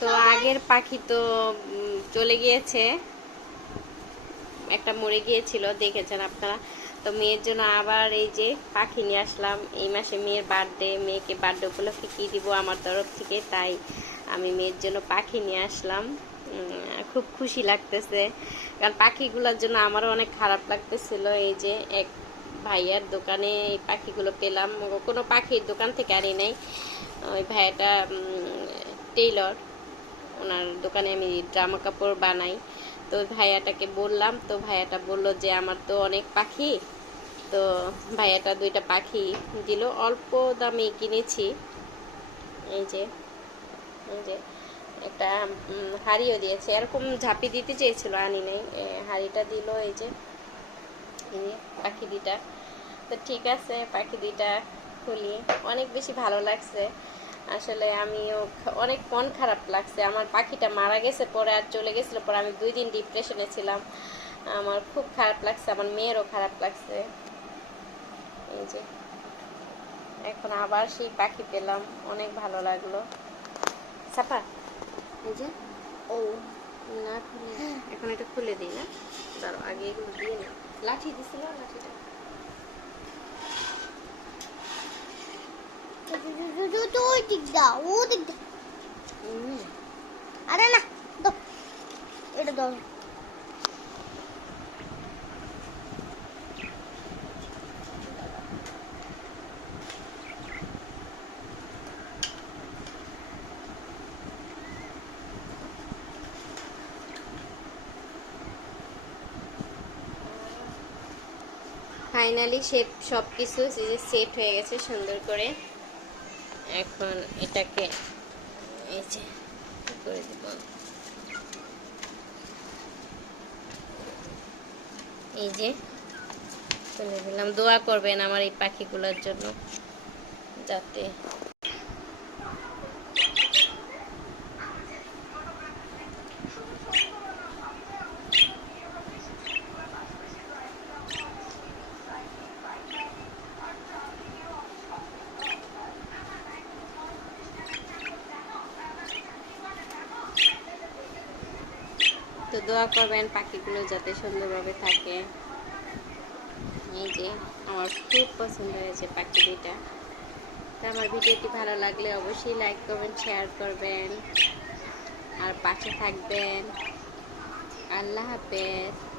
তো আগের পাখি তো চলে গিয়েছে। একটা মরে গিয়েছিল, দেখেছেন আপনারা? তো মেয়ের জন্য আবার এই যে পাখি নিয়ে আসলাম। এই মাসে মেয়ের বার্থডে, মেয়েকে বার্থডে উপলক্ষে কী দিব আমার তরফ থেকে, তাই আমি মেয়ের জন্য পাখি নিয়ে আসলাম। খুব খুশি লাগতেছে। কারণ পাখিগুলোর জন্য আমারও অনেক খারাপ লাগতেছিল। এই যে এক ভাইয়ার দোকানে এই পাখিগুলো পেলাম। কোনো পাখির দোকান থেকে আনি নাই। ওই ভাইয়াটা টেইলর ওনার দোকানে আমি জামা কাপড় বানাই। তো ভাইয়াটাকে বললাম, তো ভাইয়াটা বলল যে, আমার তো অনেক পাখি। তো ভাইয়াটা দুইটা পাখি দিল। অল্প দামে কিনেছি। এই যে এই যে, একটা হাড়িও দিয়েছে। এরকম ঝাঁপি দিতে চেয়েছিল, আনি নাই। হাড়িটা দিল, এই যে এই যে পাখি দুইটা। তো ঠিক আছে, পাখি দুইটা খুলি। অনেক বেশি ভালো লাগছে। আসলে আমিও অনেক মন খারাপ লাগছে। আমার পাখিটা মারা গেছে পরে আর চলে গেছিল পরে আমি দুই দিন ডিপ্রেশনে ছিলাম। আমার খুব খারাপ লাগছে আমার মেয়েরও খারাপ লাগছে। এই যে এখন আবার সেই পাখি পেলাম অনেক ভালো লাগল। সাপা এই যে ও না খুলে। এখন এটা খুলে দিই না দাঁড়ো আগে এগুলো দিয়ে না। লাঠি দিছিল লাঠিটা। ওই দিক দা ও দিক দা আরে না দাও এটা দাও ফাইনালি সে সব কিছু সেট হয়ে গেছে, সুন্দর করে। এখন এটাকে এই যে করে দিব। এই যে তুলে দিলাম দোয়া করবেন আমার এই পাখিগুলোর জন্য, যাতে তো দোয়া করবেন পাখিগুলো যাতে সুন্দরভাবে থাকে। এই যে, আমার খুব পছন্দ হয়েছে পাখি দুইটা। তো আমার ভিডিওটি ভালো লাগলে অবশ্যই লাইক করবেন শেয়ার করবেন। আর পাশে থাকবেন। আল্লাহ হাফেজ।